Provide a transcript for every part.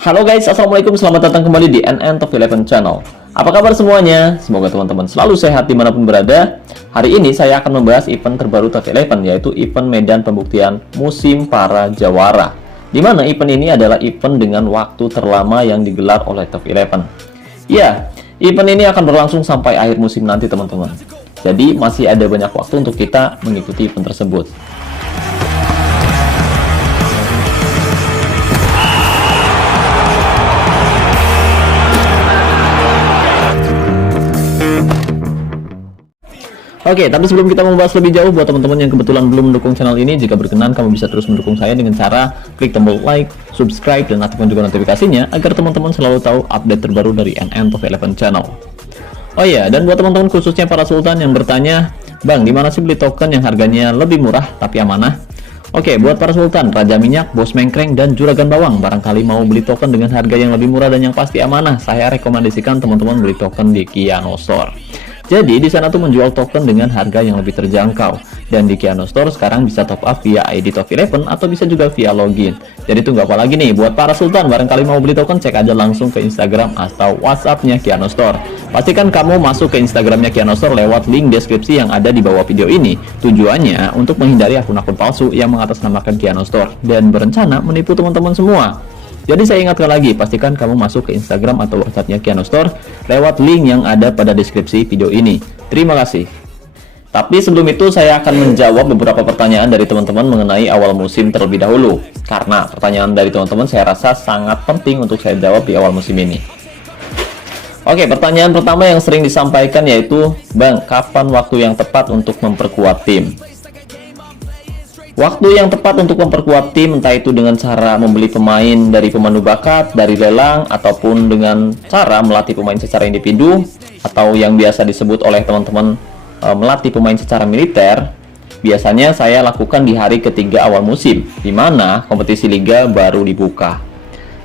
Halo guys, assalamualaikum, selamat datang kembali di NN Top 11 Channel. Apa kabar semuanya? Semoga teman-teman selalu sehat dimanapun berada. Hari ini saya akan membahas event terbaru Top 11, yaitu event Medan Pembuktian Musim Para Jawara. Dimana event ini adalah event dengan waktu terlama yang digelar oleh Top 11. Ya, event ini akan berlangsung sampai akhir musim nanti teman-teman. Jadi masih ada banyak waktu untuk kita mengikuti event tersebut. Oke, tapi sebelum kita membahas lebih jauh, buat teman-teman yang kebetulan belum mendukung channel ini, jika berkenan kamu bisa terus mendukung saya dengan cara klik tombol like, subscribe, dan aktifkan juga notifikasinya agar teman-teman selalu tahu update terbaru dari NN Top 11 Channel. Oh iya, dan buat teman-teman khususnya para sultan yang bertanya, Bang, dimana sih beli token yang harganya lebih murah tapi amanah? Oke, buat para sultan, Raja Minyak, Bos Mengkreng, dan Juragan Bawang, barangkali mau beli token dengan harga yang lebih murah dan yang pasti amanah, saya rekomendasikan teman-teman beli token di Kiano Store. Jadi di sana tuh menjual token dengan harga yang lebih terjangkau, dan di Kiano Store sekarang bisa top up via ID Top 11 atau bisa juga via login. Jadi tunggu apa lagi nih, buat para sultan barangkali mau beli token, cek aja langsung ke Instagram atau WhatsApp-nya Kiano Store. Pastikan kamu masuk ke Instagramnya Kiano Store lewat link deskripsi yang ada di bawah video ini. Tujuannya untuk menghindari akun-akun palsu yang mengatasnamakan Kiano Store dan berencana menipu teman-teman semua. Jadi saya ingatkan lagi, pastikan kamu masuk ke Instagram atau WhatsApp-nya Kiano Store lewat link yang ada pada deskripsi video ini. Terima kasih. Tapi sebelum itu saya akan menjawab beberapa pertanyaan dari teman-teman mengenai awal musim terlebih dahulu. Karena pertanyaan dari teman-teman saya rasa sangat penting untuk saya jawab di awal musim ini. Oke, pertanyaan pertama yang sering disampaikan yaitu, Bang, kapan waktu yang tepat untuk memperkuat tim? Waktu yang tepat untuk memperkuat tim, entah itu dengan cara membeli pemain dari pemandu bakat, dari lelang, ataupun dengan cara melatih pemain secara individu, atau yang biasa disebut oleh teman-teman melatih pemain secara militer, biasanya saya lakukan di hari ketiga awal musim, di mana kompetisi liga baru dibuka.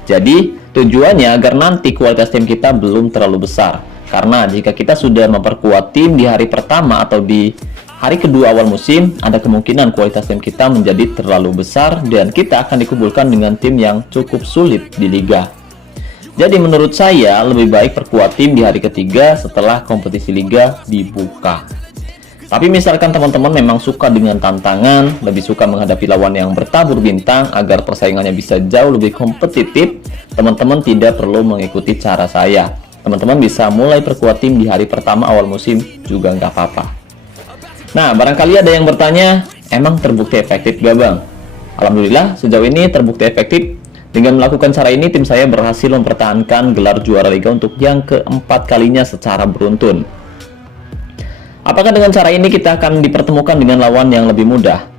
Jadi, tujuannya agar nanti kualitas tim kita belum terlalu besar. Karena jika kita sudah memperkuat tim di hari pertama atau di hari kedua awal musim, ada kemungkinan kualitas tim kita menjadi terlalu besar dan kita akan dikumpulkan dengan tim yang cukup sulit di liga. Jadi menurut saya lebih baik perkuat tim di hari ketiga setelah kompetisi liga dibuka. Tapi misalkan teman-teman memang suka dengan tantangan, lebih suka menghadapi lawan yang bertabur bintang agar persaingannya bisa jauh lebih kompetitif, teman-teman tidak perlu mengikuti cara saya. Teman-teman bisa mulai perkuat tim di hari pertama awal musim juga nggak apa-apa. Nah, barangkali ada yang bertanya, emang terbukti efektif gak Bang? Alhamdulillah, sejauh ini terbukti efektif. Dengan melakukan cara ini, tim saya berhasil mempertahankan gelar juara liga untuk yang keempat kalinya secara beruntun. Apakah dengan cara ini kita akan dipertemukan dengan lawan yang lebih mudah?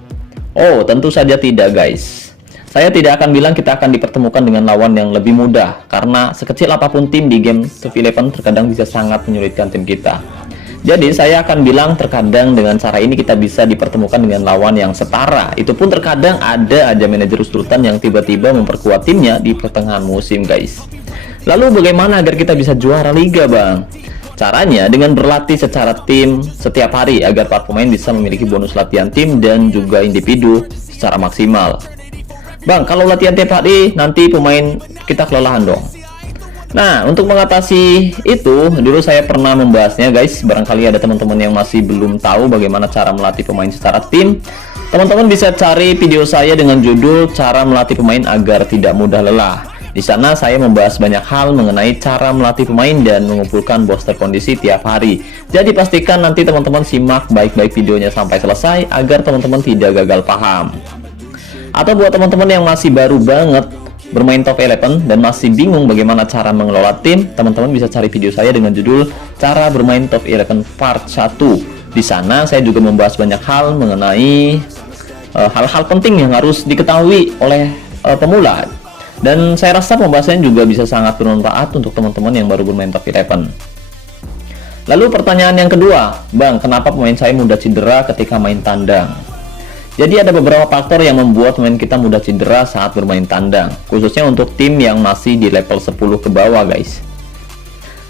Oh, tentu saja tidak guys. Saya tidak akan bilang kita akan dipertemukan dengan lawan yang lebih mudah, karena sekecil apapun tim di game Top 11 terkadang bisa sangat menyulitkan tim kita. Jadi saya akan bilang terkadang dengan cara ini kita bisa dipertemukan dengan lawan yang setara. Itu pun terkadang ada aja manajer sultan yang tiba-tiba memperkuat timnya di pertengahan musim guys. Lalu bagaimana agar kita bisa juara liga Bang? Caranya dengan berlatih secara tim setiap hari agar para pemain bisa memiliki bonus latihan tim dan juga individu secara maksimal. Bang, kalau latihan tiap hari nanti pemain kita kelelahan dong. Nah, untuk mengatasi itu, dulu saya pernah membahasnya guys. Barangkali ada teman-teman yang masih belum tahu bagaimana cara melatih pemain secara tim. Teman-teman bisa cari video saya dengan judul Cara Melatih Pemain Agar Tidak Mudah Lelah. Di sana saya membahas banyak hal mengenai cara melatih pemain dan mengumpulkan booster kondisi tiap hari. Jadi pastikan nanti teman-teman simak baik-baik videonya sampai selesai agar teman-teman tidak gagal paham. Atau buat teman-teman yang masih baru banget bermain Top 11 dan masih bingung bagaimana cara mengelola tim, teman-teman bisa cari video saya dengan judul Cara Bermain Top 11 Part 1. Di sana saya juga membahas banyak hal mengenai hal-hal penting yang harus diketahui oleh pemula. Dan saya rasa pembahasannya juga bisa sangat bermanfaat untuk teman-teman yang baru bermain Top 11. Lalu pertanyaan yang kedua, Bang, kenapa pemain saya mudah cedera ketika main tandang? Jadi ada beberapa faktor yang membuat pemain kita mudah cedera saat bermain tandang, khususnya untuk tim yang masih di level 10 ke bawah guys.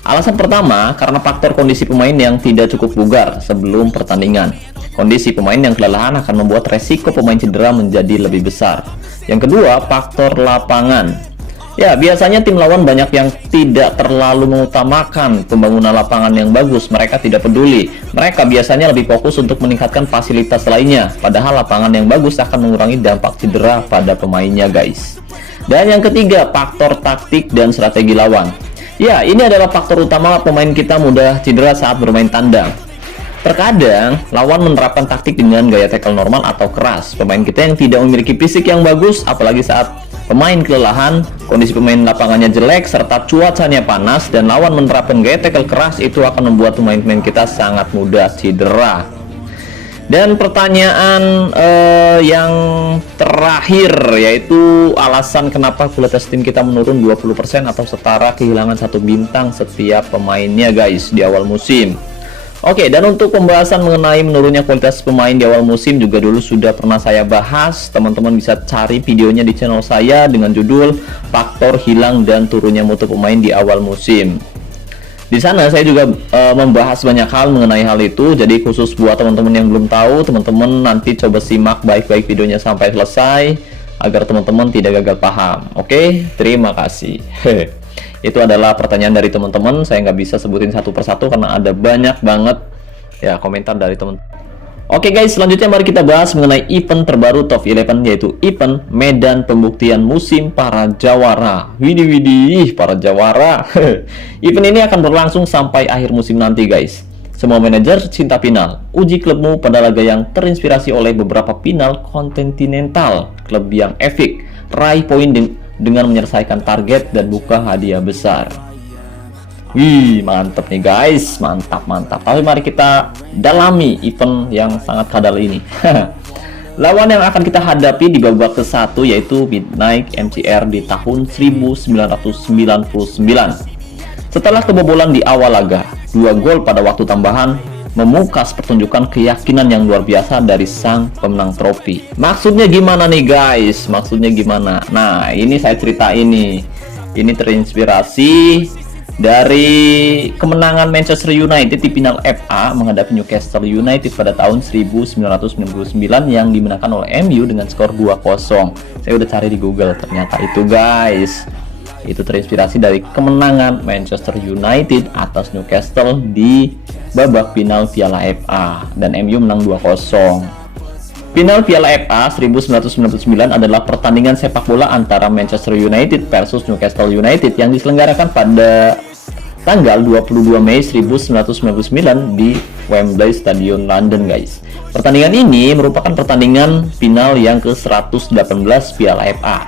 Alasan pertama, karena faktor kondisi pemain yang tidak cukup bugar sebelum pertandingan. Kondisi pemain yang kelelahan akan membuat resiko pemain cedera menjadi lebih besar. Yang kedua, faktor lapangan. Ya, biasanya tim lawan banyak yang tidak terlalu mengutamakan pembangunan lapangan yang bagus. Mereka tidak peduli. Mereka biasanya lebih fokus untuk meningkatkan fasilitas lainnya. Padahal lapangan yang bagus akan mengurangi dampak cedera pada pemainnya, guys. Dan yang ketiga, faktor taktik dan strategi lawan. Ya, ini adalah faktor utama pemain kita mudah cedera saat bermain tandang. Terkadang, lawan menerapkan taktik dengan gaya tackle normal atau keras. Pemain kita yang tidak memiliki fisik yang bagus, apalagi saat pemain kelelahan, kondisi pemain lapangannya jelek, serta cuacanya panas, dan lawan menerapkan gaya tackle keras, itu akan membuat pemain-pemain kita sangat mudah cedera. Dan pertanyaan yang terakhir, yaitu alasan kenapa kualitas tim kita menurun 20% atau setara kehilangan satu bintang setiap pemainnya, guys, di awal musim. Oke, dan untuk pembahasan mengenai menurunnya kualitas pemain di awal musim juga dulu sudah pernah saya bahas. Teman-teman bisa cari videonya di channel saya dengan judul Faktor Hilang dan Turunnya Mutu Pemain di Awal Musim. Di sana saya juga membahas banyak hal mengenai hal itu. Jadi khusus buat teman-teman yang belum tahu, teman-teman nanti coba simak baik-baik videonya sampai selesai agar teman-teman tidak gagal paham. Oke, terima kasih. Itu adalah pertanyaan dari teman-teman. Saya nggak bisa sebutin satu persatu karena ada banyak banget ya komentar dari teman. Oke guys, selanjutnya mari kita bahas mengenai event terbaru Top 11, yaitu event Medan Pembuktian Musim Para Jawara. Widih, para jawara. Event ini akan berlangsung sampai akhir musim nanti, guys. Semua manajer cinta final, uji klubmu pada laga yang terinspirasi oleh beberapa final kontinental, klub yang epic, raih poin dengan menyelesaikan target dan buka hadiah besar. Wih, mantap nih guys, mantap. Tapi mari kita dalami event yang sangat kadal ini. Lawan yang akan kita hadapi di babak ke-1 yaitu Midnight MCR di tahun 1999. Setelah kebobolan di awal laga, 2 gol pada waktu tambahan memungkas pertunjukan keyakinan yang luar biasa dari sang pemenang trofi. Maksudnya gimana nih guys? Maksudnya gimana? Nah, ini saya cerita ini. Ini terinspirasi dari kemenangan Manchester United di final FA menghadapi Newcastle United pada tahun 1999 yang dimenangkan oleh MU dengan skor 2-0. Saya udah cari di Google, ternyata itu guys. Itu terinspirasi dari kemenangan Manchester United atas Newcastle di babak final Piala FA dan MU menang 2-0. Final Piala FA 1999 adalah pertandingan sepak bola antara Manchester United versus Newcastle United yang diselenggarakan pada tanggal 22 Mei 1999 di Wembley Stadium London, guys. Pertandingan ini merupakan pertandingan final yang ke-118 Piala FA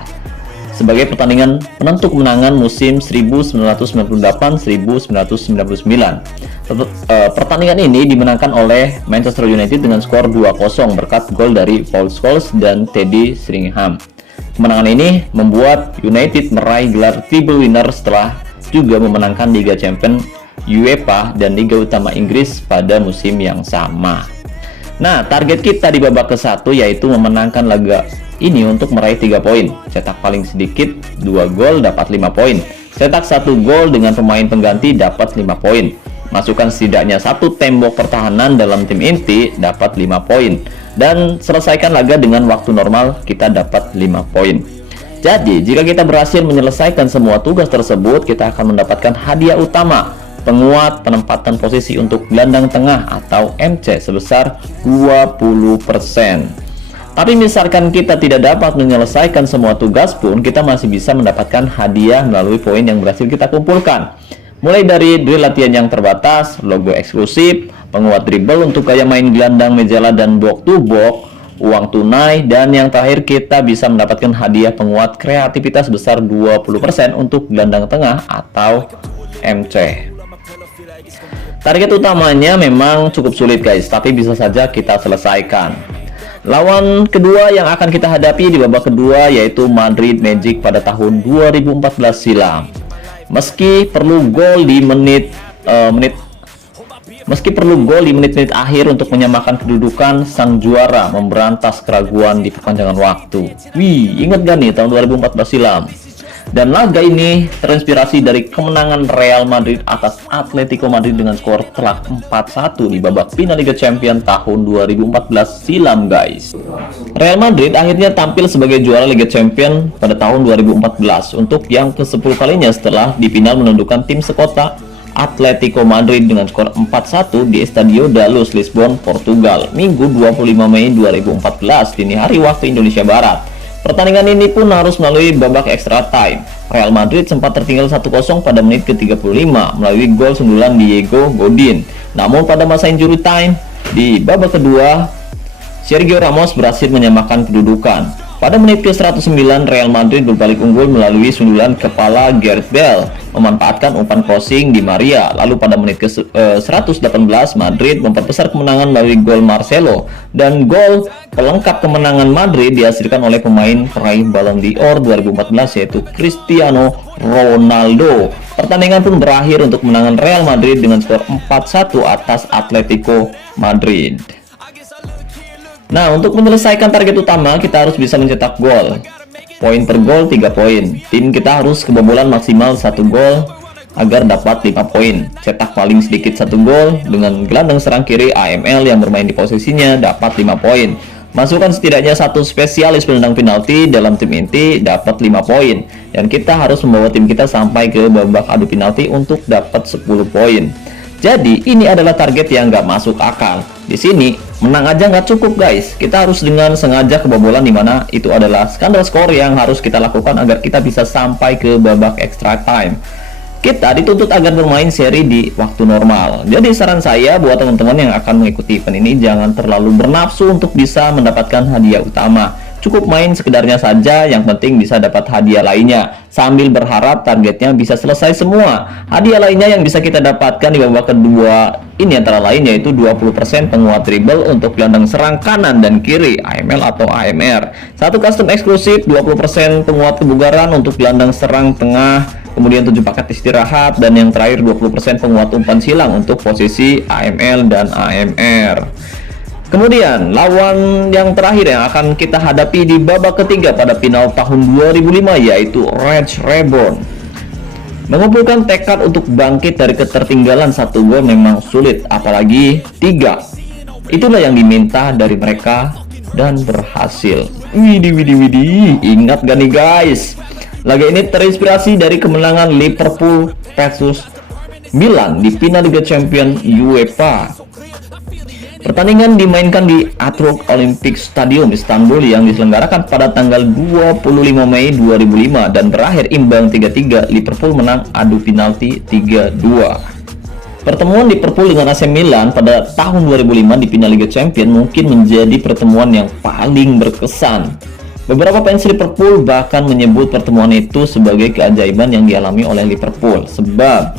sebagai pertandingan penentu kemenangan musim 1998-1999. Pertandingan ini dimenangkan oleh Manchester United dengan skor 2-0 berkat gol dari Paul Scholes dan Teddy Sheringham. Kemenangan ini membuat United meraih gelar treble winner setelah juga memenangkan Liga Champions UEFA dan Liga Utama Inggris pada musim yang sama. Nah, target kita di babak ke-1 yaitu memenangkan laga ini untuk meraih 3 poin. Cetak paling sedikit 2 gol dapat 5 poin. Cetak 1 gol dengan pemain pengganti dapat 5 poin. Masukkan setidaknya 1 tembok pertahanan dalam tim inti dapat 5 poin. Dan selesaikan laga dengan waktu normal kita dapat 5 poin. Jadi, jika kita berhasil menyelesaikan semua tugas tersebut, kita akan mendapatkan hadiah utama, penguat penempatan posisi untuk gelandang tengah atau MC sebesar 20%. Tapi misalkan kita tidak dapat menyelesaikan semua tugas pun, kita masih bisa mendapatkan hadiah melalui poin yang berhasil kita kumpulkan. Mulai dari drill latihan yang terbatas, logo eksklusif, penguat dribble untuk gaya main gelandang mejala dan box to box, uang tunai, dan yang terakhir kita bisa mendapatkan hadiah penguat kreativitas sebesar 20% untuk gelandang tengah atau MC. Target utamanya memang cukup sulit guys, tapi bisa saja kita selesaikan. Lawan kedua yang akan kita hadapi di babak kedua yaitu Madrid Magic pada tahun 2014 silam. Meski perlu gol di menit-menit akhir untuk menyamakan kedudukan, sang juara memberantas keraguan di perpanjangan waktu. Wih, ingat gak nih tahun 2014 silam? Dan laga ini terinspirasi dari kemenangan Real Madrid atas Atletico Madrid dengan skor telak 4-1 di babak final Liga Champions tahun 2014 silam guys. Real Madrid akhirnya tampil sebagai juara Liga Champions pada tahun 2014 untuk yang ke-10 kalinya setelah di final menundukkan tim sekota Atletico Madrid dengan skor 4-1 di Estadio da Luz, Lisbon, Portugal, Minggu 25 Mei 2014 dini hari waktu Indonesia Barat. Pertandingan ini pun harus melalui babak extra time. Real Madrid sempat tertinggal 1-0 pada menit ke-35 melalui gol sundulan Diego Godin. Namun pada masa injury time di babak kedua, Sergio Ramos berhasil menyamakan kedudukan. Pada menit ke-109, Real Madrid berbalik unggul melalui sundulan kepala Gareth Bale, memanfaatkan umpan crossing di Maria. Lalu pada menit ke-118, Madrid memperbesar kemenangan melalui gol Marcelo. Dan gol pelengkap kemenangan Madrid dihasilkan oleh pemain peraih Ballon d'Or 2014 yaitu Cristiano Ronaldo. Pertandingan pun berakhir untuk kemenangan Real Madrid dengan skor 4-1 atas Atletico Madrid. Nah, untuk menyelesaikan target utama, kita harus bisa mencetak gol. Poin per gol 3 poin. Tim kita harus kebobolan maksimal 1 gol agar dapat 5 poin. Cetak paling sedikit 1 gol dengan gelandang serang kiri AML yang bermain di posisinya dapat 5 poin. Masukkan setidaknya 1 spesialis penendang penalti dalam tim inti dapat 5 poin. Dan kita harus membawa tim kita sampai ke babak adu penalti untuk dapat 10 poin. Jadi ini adalah target yang nggak masuk akal. Di sini menang aja nggak cukup guys. Kita harus dengan sengaja kebobolan, dimana itu adalah skandal skor yang harus kita lakukan agar kita bisa sampai ke babak extra time. Kita dituntut agar bermain seri di waktu normal. Jadi saran saya buat teman-teman yang akan mengikuti event ini, jangan terlalu bernafsu untuk bisa mendapatkan hadiah utama. Cukup main sekedarnya saja, yang penting bisa dapat hadiah lainnya, sambil berharap targetnya bisa selesai semua. Hadiah lainnya yang bisa kita dapatkan di babak kedua ini antara lain yaitu 20% penguat dribble untuk gelandang serang kanan dan kiri AML atau AMR, 1 custom eksklusif, 20% penguat kebugaran untuk gelandang serang tengah, kemudian 7 paket istirahat, dan yang terakhir 20% penguat umpan silang untuk posisi AML dan AMR. Kemudian lawan yang terakhir yang akan kita hadapi di babak ketiga pada final tahun 2005 yaitu Red Reborn. Mengumpulkan tekad untuk bangkit dari ketertinggalan 1 gol memang sulit, apalagi 3. Itulah yang diminta dari mereka dan berhasil. Widih. Ingat gak nih guys? Laga ini terinspirasi dari kemenangan Liverpool versus Milan di final Liga Champions UEFA. Pertandingan dimainkan di Atatürk Olympic Stadium Istanbul yang diselenggarakan pada tanggal 25 Mei 2005 dan berakhir imbang 3-3. Liverpool menang adu penalti 3-2. Pertemuan Liverpool dengan AC Milan pada tahun 2005 di final Liga Champions mungkin menjadi pertemuan yang paling berkesan. Beberapa fans Liverpool bahkan menyebut pertemuan itu sebagai keajaiban yang dialami oleh Liverpool, sebab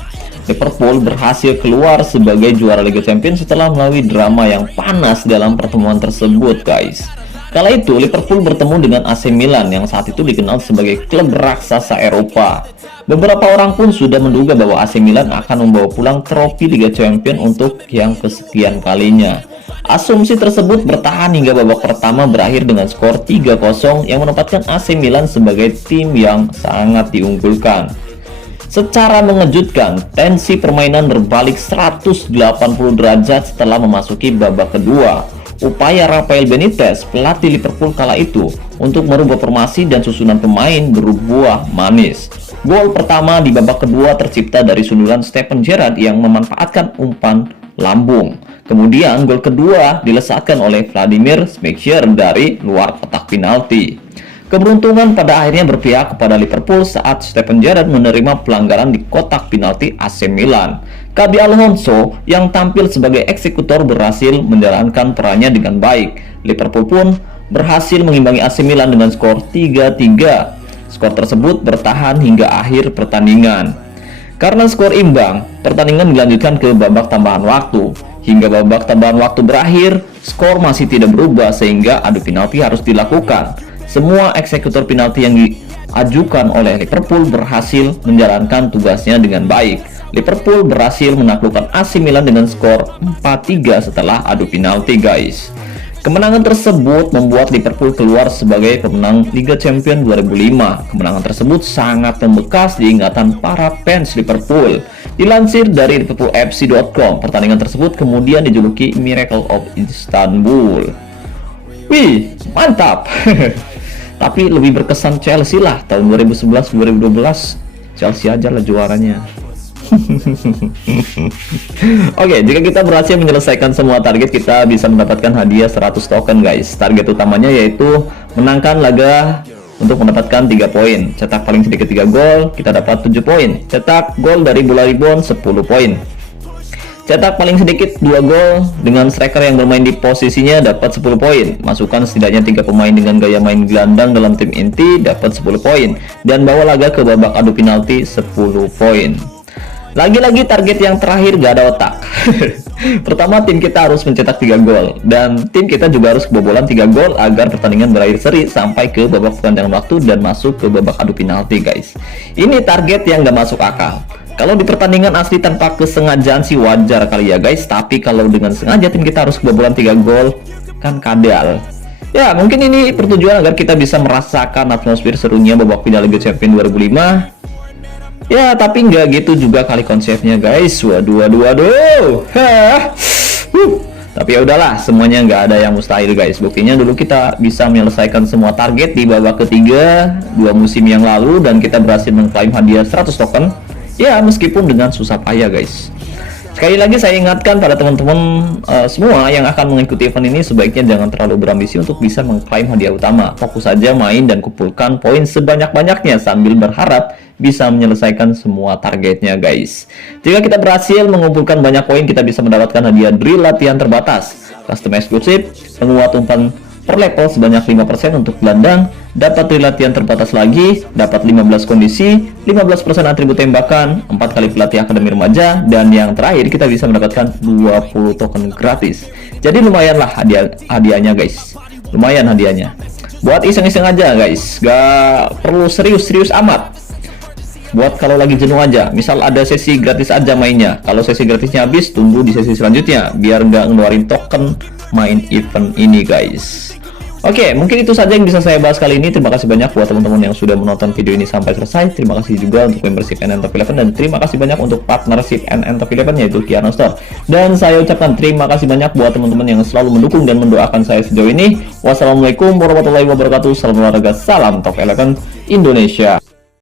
Liverpool berhasil keluar sebagai juara Liga Champions setelah melalui drama yang panas dalam pertemuan tersebut guys. Kala itu Liverpool bertemu dengan AC Milan yang saat itu dikenal sebagai klub raksasa Eropa. Beberapa orang pun sudah menduga bahwa AC Milan akan membawa pulang trofi Liga Champions untuk yang kesekian kalinya. Asumsi tersebut bertahan hingga babak pertama berakhir dengan skor 3-0 yang menempatkan AC Milan sebagai tim yang sangat diunggulkan. Secara mengejutkan, tensi permainan berbalik 180 derajat setelah memasuki babak kedua. Upaya Rafael Benitez, pelatih Liverpool kala itu, untuk merubah formasi dan susunan pemain berbuah manis. Gol pertama di babak kedua tercipta dari sundulan Steven Gerrard yang memanfaatkan umpan lambung. Kemudian gol kedua dilesatkan oleh Vladimir Šmekher dari luar kotak penalti. Keberuntungan pada akhirnya berpihak kepada Liverpool saat Steven Gerrard menerima pelanggaran di kotak penalti AC Milan. Xabi Alonso yang tampil sebagai eksekutor berhasil menjalankan perannya dengan baik. Liverpool pun berhasil mengimbangi AC Milan dengan skor 3-3. Skor tersebut bertahan hingga akhir pertandingan. Karena skor imbang, pertandingan dilanjutkan ke babak tambahan waktu. Hingga babak tambahan waktu berakhir, skor masih tidak berubah sehingga adu penalti harus dilakukan. Semua eksekutor penalti yang diajukan oleh Liverpool berhasil menjalankan tugasnya dengan baik. Liverpool berhasil menaklukkan AC Milan dengan skor 4-3 setelah adu penalti guys. Kemenangan tersebut membuat Liverpool keluar sebagai pemenang Liga Champions 2005. Kemenangan tersebut sangat membekas di ingatan para fans Liverpool. Dilansir dari liverpoolfc.com, pertandingan tersebut kemudian dijuluki Miracle of Istanbul. Wih, mantap. Tapi lebih berkesan Chelsea lah, tahun 2011-2012. Chelsea aja lah juaranya. Oke, jika kita berhasil menyelesaikan semua target, kita bisa mendapatkan hadiah 100 token guys. Target utamanya yaitu menangkan laga untuk mendapatkan 3 poin. Cetak paling sedikit 3 gol, kita dapat 7 poin. Cetak gol dari bola rebound 10 poin. Cetak paling sedikit 2 gol dengan striker yang bermain di posisinya dapat 10 poin. Masukkan setidaknya 3 pemain dengan gaya main gelandang dalam tim inti dapat 10 poin. Dan bawa laga ke babak adu penalti 10 poin. Lagi-lagi target yang terakhir gak ada otak. Pertama, tim kita harus mencetak 3 gol. Dan tim kita juga harus kebobolan 3 gol agar pertandingan berakhir seri sampai ke babak pergantian waktu dan masuk ke babak adu penalti guys. Ini target yang gak masuk akal. Kalau di pertandingan asli tanpa kesengajaan sih wajar kali ya guys. Tapi kalau dengan sengaja tim kita harus kebobolan 3 gol, kan kadal. Ya mungkin ini bertujuan agar kita bisa merasakan atmosfer serunya babak final Liga Champions 2005. Ya, tapi nggak gitu juga kali konsepnya guys. Waduh. Tapi ya udahlah, semuanya nggak ada yang mustahil guys. Buktinya dulu kita bisa menyelesaikan semua target di babak ketiga 2 musim yang lalu dan kita berhasil mengklaim hadiah 100 token. Ya, meskipun dengan susah payah guys. Sekali lagi saya ingatkan pada teman-teman semua yang akan mengikuti event ini, sebaiknya jangan terlalu berambisi untuk bisa mengklaim hadiah utama. Fokus saja main dan kumpulkan poin sebanyak-banyaknya sambil berharap bisa menyelesaikan semua targetnya guys. Jika kita berhasil mengumpulkan banyak poin, kita bisa mendapatkan hadiah drill latihan terbatas, custom eksklusif, penguat umpan per level sebanyak 5% untuk gelandang, dapat drill latihan terbatas lagi, dapat 15 kondisi, 15% atribut tembakan, 4 kali pelatih akademi remaja, dan yang terakhir kita bisa mendapatkan 20 token gratis. Jadi lumayanlah hadiahnya guys. Lumayan hadiahnya. Buat iseng-iseng aja guys, gak perlu serius-serius amat. Buat kalau lagi jenuh aja, misal ada sesi gratis aja mainnya. Kalau sesi gratisnya habis, tunggu di sesi selanjutnya biar nggak ngeluarin token main event ini guys. Oke, mungkin itu saja yang bisa saya bahas kali ini. Terima kasih banyak buat teman-teman yang sudah menonton video ini sampai selesai. Terima kasih juga untuk membership NN Top 11 dan terima kasih banyak untuk partnership NN Top 11 yaitu Kiano Store. Dan saya ucapkan terima kasih banyak buat teman-teman yang selalu mendukung dan mendoakan saya sejauh ini. Wassalamualaikum warahmatullahi wabarakatuh. Salam olahraga, salam Top 11 Indonesia.